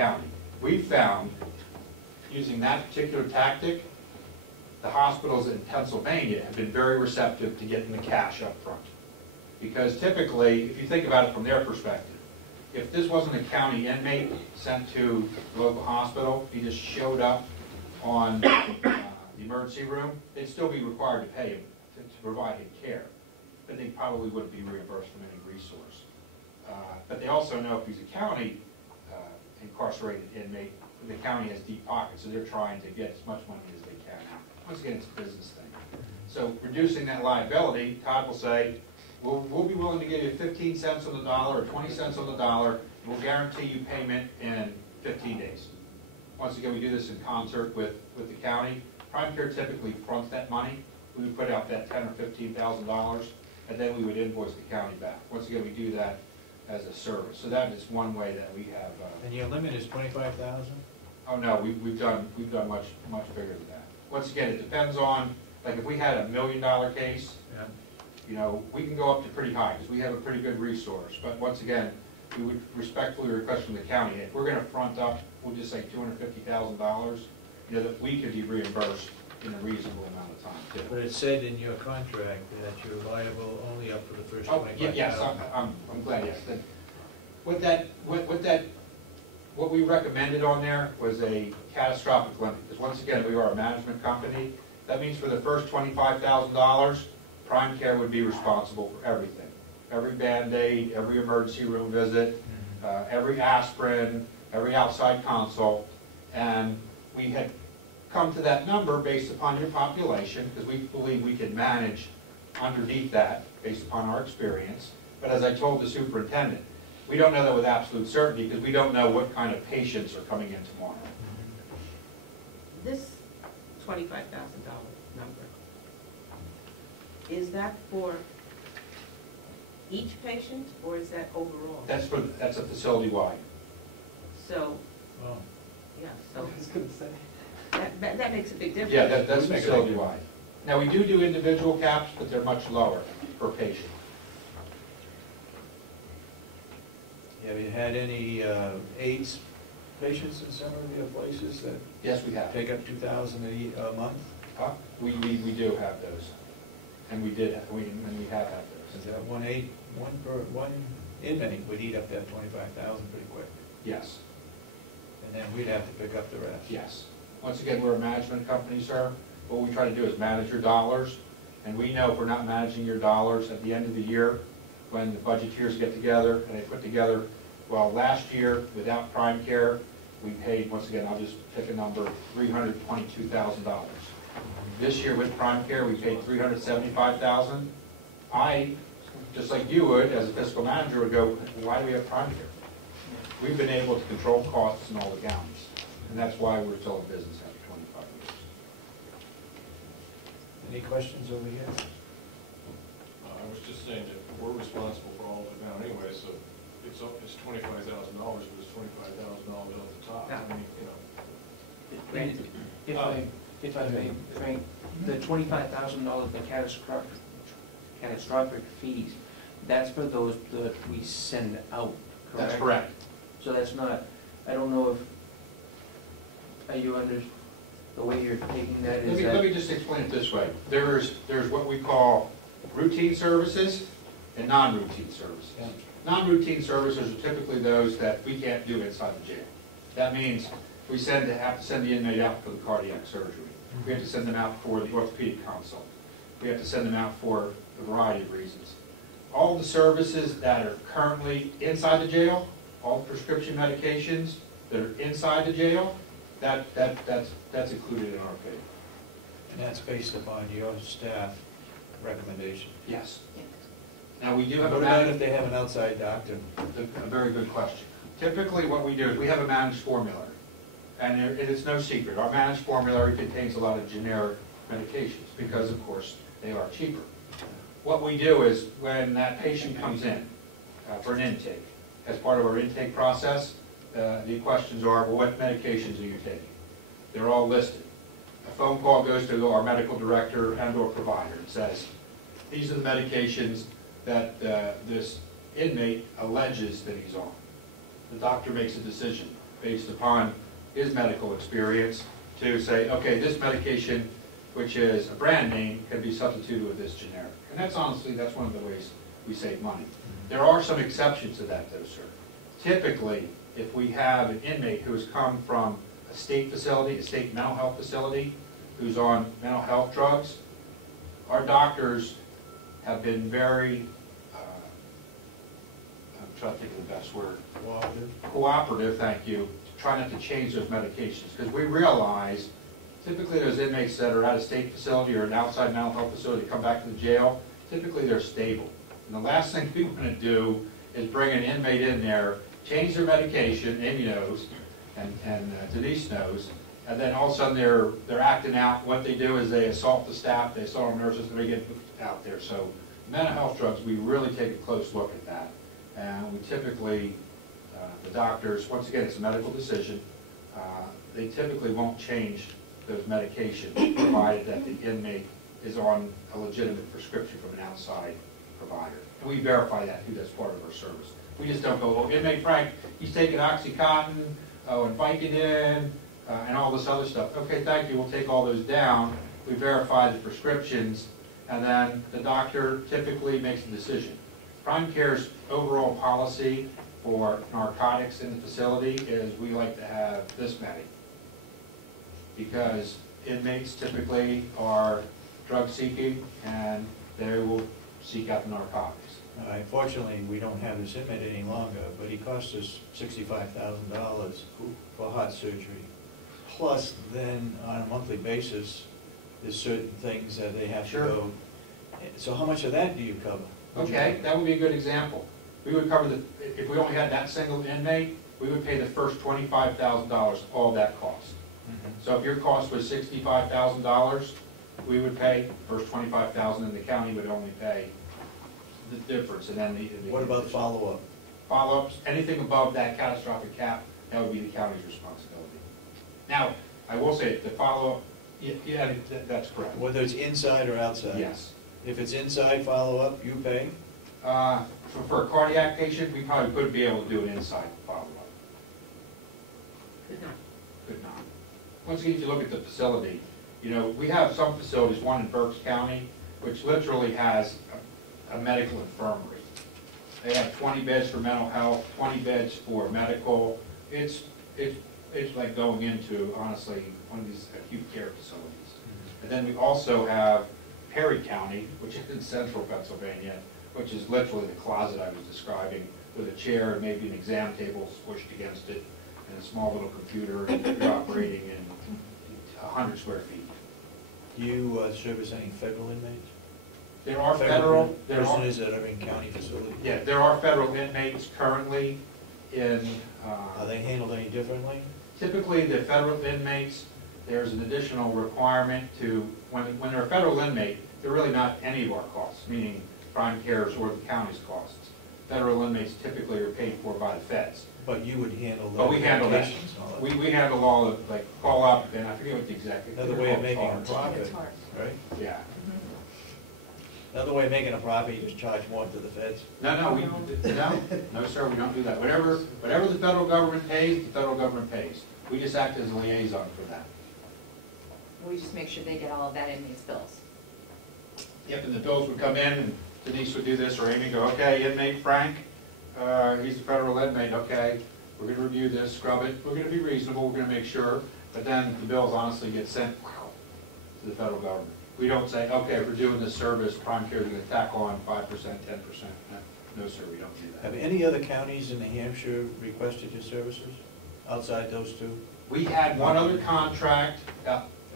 county. We found, using that particular tactic, the hospitals in Pennsylvania have been very receptive to getting the cash up front. Because typically, if you think about it from their perspective, if this wasn't a county inmate sent to the local hospital, he just showed up on the emergency room, they'd still be required to pay him to provide him care. But they probably wouldn't be reimbursed from any resource. But they also know if he's a county incarcerated inmate, the county has deep pockets, so they're trying to get as much money as they can out. Once again, it's a business thing. So reducing that liability, Todd will say, we'll be willing to give you 15 cents on the dollar or 20 cents on the dollar, and we'll guarantee you payment in 15 days. Once again, we do this in concert with the county. Prime Care typically fronts that money. We would put out that $10,000 or $15,000, and then we would invoice the county back. Once again, we do that as a service. So that is one way that we have. And your limit is 25,000? Oh no, we've done much bigger than that. Once again, it depends on, like if we had a $1 million case, yeah, you know, we can go up to pretty high because we have a pretty good resource. But once again, we would respectfully request from the county, if we're going to front up, we'll just say $250,000, you know, that we could be reimbursed in a reasonable amount of time too. But it said in your contract that you're liable only up for the first 25,000. Yes, I'm glad. Yes, what we recommended on there was a catastrophic limit. Because once again, we are a management company. That means for the first $25,000, Prime Care would be responsible for everything. Every Band-Aid, every emergency room visit, every aspirin, every outside consult. And we had come to that number based upon your population, because we believe we can manage underneath that based upon our experience. But as I told the superintendent, we don't know that with absolute certainty because we don't know what kind of patients are coming in tomorrow. This $25,000 number, is that for each patient or is that overall? That's a facility-wide. So, Oh. yeah, so I was going to say. that makes a big difference. Yeah, that's facility-wide. Now, we do individual caps, but they're much lower per patient. Have you had any AIDS patients in some of your places that Yes, we have. take up $2,000 a month? We do have those, and we have had Is those. that one inmate would eat up that 25,000 pretty quick, Yes, and then we'd have to pick up the rest. yes. Once again, we're a management company, sir. What we try to do is manage your dollars, and we know if we're not managing your dollars at the end of the year, when the budgeteers get together and they put together, well, last year without Prime Care, we paid, once again, I'll just pick a number, $322,000. This year with Prime Care, we paid $375,000. I, just like you would, as a fiscal manager, would go, why do we have Prime Care? We've been able to control costs in all the counties, and that's why we're still in business after 25 years. Any questions over here? I was just saying that we're responsible for all of it now anyway, so it's $25,000, but it's $25,000 off the top. Yeah. I mean, you know. If I may, Frank, the $25,000, the catastrophic fees, that's for those that we send out, correct? That's correct. So that's not, I don't know if, are you under, the way you're taking that is Let me just explain it this way. There's what we call routine services and non-routine services. Yeah. Non-routine services are typically those that we can't do inside the jail. That means we have to send the inmate out for the cardiac surgery. We have to send them out for the orthopedic consult. We have to send them out for a variety of reasons. All the services that are currently inside the jail, all prescription medications that are inside the jail, that's included in our pay. And that's based upon your staff recommendation. Yes. Now we do have What about if they have an outside doctor? A very good question. Typically what we do is we have a managed formulary. And it's no secret. Our managed formulary contains a lot of generic medications because, of course, they are cheaper. What we do is when that patient comes in for an intake, as part of our intake process, the questions are, well, what medications are you taking? They're all listed. A phone call goes to our medical director and or provider and says, these are the medications that this inmate alleges that he's on. The doctor makes a decision. based upon his medical experience, to say, okay, this medication, which is a brand name, can be substituted with this generic. And that's honestly, that's one of the ways we save money. There are some exceptions to that though, sir. Typically, if we have an inmate who has come from a state facility, a state mental health facility, who's on mental health drugs, our doctors have been very, I'm trying to think of the best word. Cooperative, thank you, to try not to change those medications. Because we realize, typically those inmates that are at a state facility or an outside mental health facility come back to the jail, typically they're stable. And the last thing we want to do is bring an inmate in there, change their medication, Amy knows, and Denise knows, and then all of a sudden they're acting out. What they do is they assault the staff, they assault nurses, and they get out there. So mental health drugs, we really take a close look at that. And we typically, the doctors, once again, it's a medical decision, they typically won't change those medications provided that the inmate is on a legitimate prescription from an outside provider. And we verify that too, that's part of our service. We just don't go, oh, inmate Frank, he's taking OxyContin, and Vicodin, and all this other stuff. Okay, thank you, we'll take all those down. We verify the prescriptions, and then the doctor typically makes a decision. Prime Care's overall policy for narcotics in the facility is we like to have this many, because inmates typically are drug seeking and they will seek out the narcotics. Unfortunately, we don't have this inmate any longer, but he cost us $65,000 for heart surgery. Plus, then, on a monthly basis, there's certain things that they have to go. So how much of that do you cover? Okay, that would be a good example. We would cover if we only had that single inmate, we would pay the first $25,000, all that cost. So if your cost was $65,000, we would pay the first $25,000, and the county would only pay the difference. And then what about follow-up? Follow-ups, anything above that catastrophic cap, that would be the county's responsibility. Now, I will say, the follow-up, yeah, that's correct. Whether it's inside or outside? Yes. If it's inside follow-up, you pay? For a cardiac patient, we probably couldn't be able to do an inside follow-up. Could not. Could not. Once again, if you look at the facility, you know, we have some facilities, one in Berks County, which literally has a medical infirmary. They have 20 beds for mental health, 20 beds for medical. It's like going into, honestly, one of these acute care facilities. And then we also have Perry County, which is in central Pennsylvania, which is literally the closet I was describing, with a chair and maybe an exam table squished against it, and a small little computer, and you're operating in 100 square feet. Do you service any federal inmates? There are federal prisoners that are in county facilities? Yeah, there are federal inmates currently in. Are they handled any differently? Typically, the federal inmates, there's an additional requirement to, when they're a federal inmate, they're really not any of our costs, meaning Prime Care's or the county's costs. Federal inmates typically are paid for by the feds. But you would handle that? But we handle that. We handle all of, like, call up, and I forget what the exact. Another way of making a profit, right? Yeah. Another way of making a profit, you just charge more to the feds? No, sir, we don't do that. Whatever the federal government pays, the federal government pays. We just act as a liaison for that. We just make sure they get all of that in these bills. Yep, and the bills would come in, and Denise would do this, or Amy go, okay, inmate Frank, he's a federal inmate, okay, we're going to review this, scrub it, we're going to be reasonable, we're going to make sure, but then the bills honestly get sent to the federal government. We don't say, okay, we're doing this service, Prime Care is going to tack on 5%, 10%. No, sir, we don't do that. Have any other counties in New Hampshire requested your services outside those two? We had one other contract.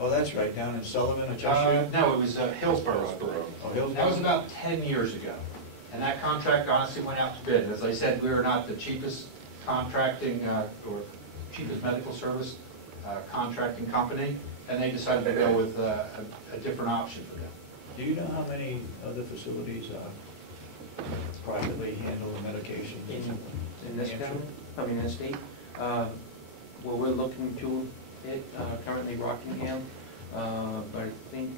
Oh, that's right, down in Sullivan or Cheshire? No, it was Hillsborough. Oh, Hillsborough. That was about 10 years ago. And that contract honestly went out to bid. As I said, we were not the cheapest contracting or cheapest medical service contracting company, and they decided to go with a different option for them. Do you know how many other facilities privately handle the medication? In this county, I mean, this state, well, we're looking to it, currently Rockingham, but I think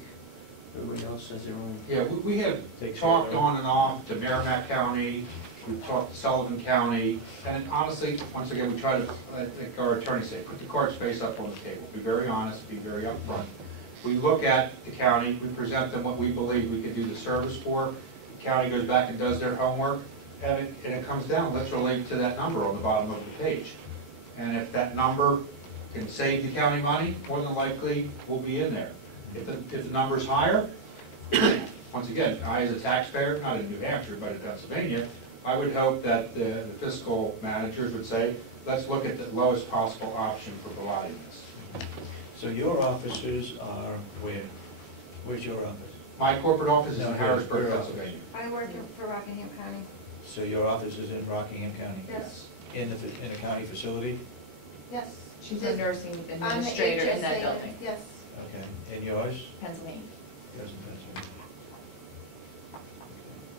everybody else has their own. Yeah, we have talked on and off to Merrimack County, we've talked to Sullivan County, and honestly, once again, we try to, like our attorney said, put the cards face up on the table. Be very honest, be very upfront. We look at the county, we present them what we believe we could do the service for. The county goes back and does their homework, and it comes down literally to that number on the bottom of the page. And if that number can save the county money, more than likely we'll be in there. If the number's higher, once again, I as a taxpayer, not in New Hampshire, but in Pennsylvania, I would hope that the fiscal managers would say, let's look at the lowest possible option for providing this. So your offices are where? Where's your office? My corporate office is No, in your Harrisburg, office. Pennsylvania. I work for Rockingham County. So your office is in Rockingham County? Yes. In a county facility? Yes. She's The- a nursing I'm the administrator in that HSA, building, Yes. Okay. And yours? Pennsylvania. Yours in Pennsylvania.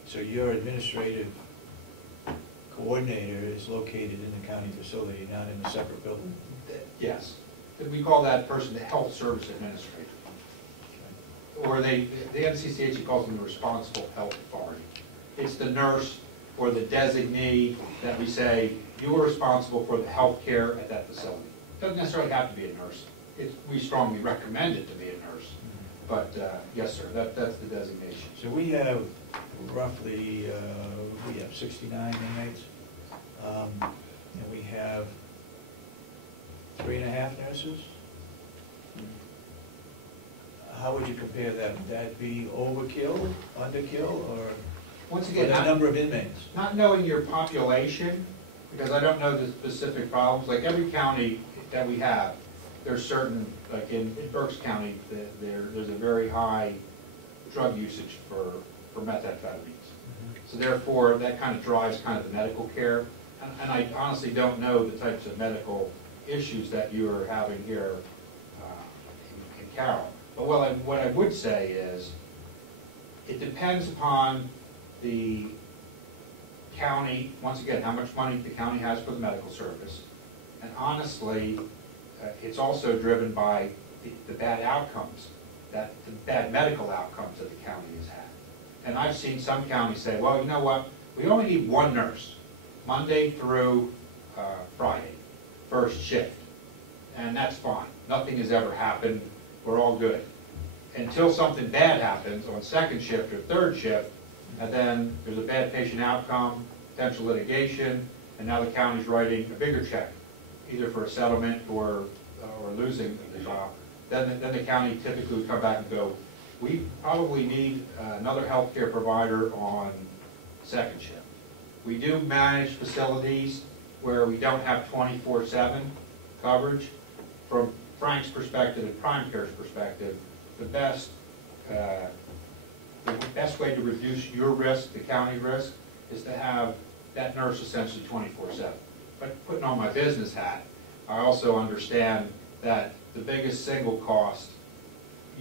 So your administrative coordinator is located in the county facility, not in a separate building? Yes. We call that person the health service administrator. Or the NCCH calls them the responsible health authority. It's the nurse or the designee that we say, you are responsible for the health care at that facility. Doesn't necessarily have to be a nurse. We strongly recommend it to be a nurse. But yes, sir, that's the designation. So we have roughly, we have 69 inmates, and we have 3.5 nurses. How would you compare that? Would that be overkill, underkill, or Once or again, the number of inmates? not knowing your population, because I don't know the specific problems, like every county that we have, there's certain, like in Berks County, there's a very high drug usage for methamphetamines. So therefore, that kind of drives kind of the medical care. And I honestly don't know the types of medical issues that you are having here in Carroll. But what I would say is, it depends upon the county, once again, how much money the county has for the medical service. And honestly, it's also driven by the bad outcomes, the bad medical outcomes that the county has had. And I've seen some counties say, well, you know what, we only need one nurse, Monday through Friday, first shift. And that's fine. Nothing has ever happened. We're all good. Until something bad happens on second shift or third shift, and then there's a bad patient outcome, potential litigation, and now the county's writing a bigger check, either for a settlement or losing the job. Then the county typically would come back and go, we probably need another healthcare provider on second shift. We do manage facilities where we don't have 24/7 coverage. From Frank's perspective and Prime Care's perspective, the best way to reduce your risk, the county risk, is to have that nurse essentially 24/7. But putting on my business hat, I also understand that the biggest single cost,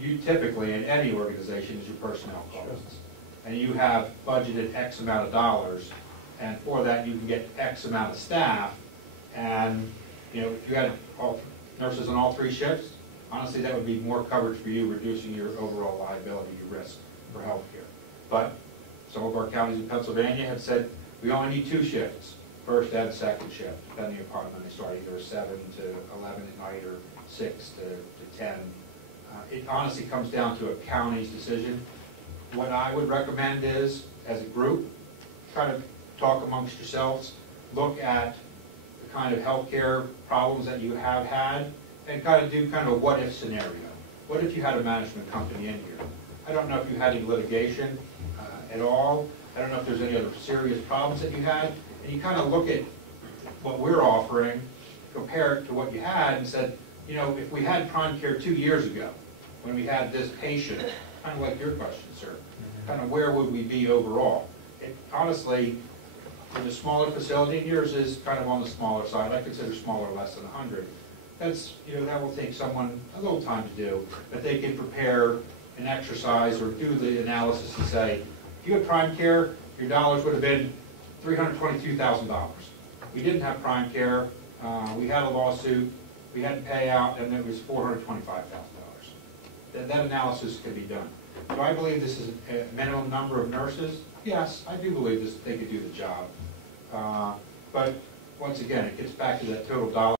you typically in any organization, is your personnel costs. And you have budgeted X amount of dollars, and for that you can get X amount of staff, and you know, if you had all nurses on all 3 shifts, honestly, that would be more coverage for you, reducing your overall liability, your risk for healthcare. But some of our counties in Pennsylvania have said we only need 2 shifts, first and second shift, depending upon when they start, either 7 to 11 at night or 6 to 10. It honestly comes down to a county's decision. What I would recommend is, as a group, try to talk amongst yourselves, look at the kind of healthcare problems that you have had, and kind of do kind of a what-if scenario. What if you had a management company in here? I don't know if you had any litigation at all. I don't know if there's any other serious problems that you had. And you kind of look at what we're offering, compare it to what you had, and said, you know, if we had Prime Care 2 years ago, when we had this patient, kind of like your question, sir, kind of where would we be overall? Honestly, in a smaller facility, and yours is kind of on the smaller side, I consider smaller less than 100. That's, you know, that will take someone a little time to do, but they can prepare an exercise or do the analysis and say, if you had Prime Care, your dollars would have been $322,000. We didn't have Prime Care, we had a lawsuit, we had to pay out, and it was $425,000. That analysis can be done. Do I believe this is a minimum number of nurses? Yes, I do believe this, they could do the job. But once again, it gets back to that total dollar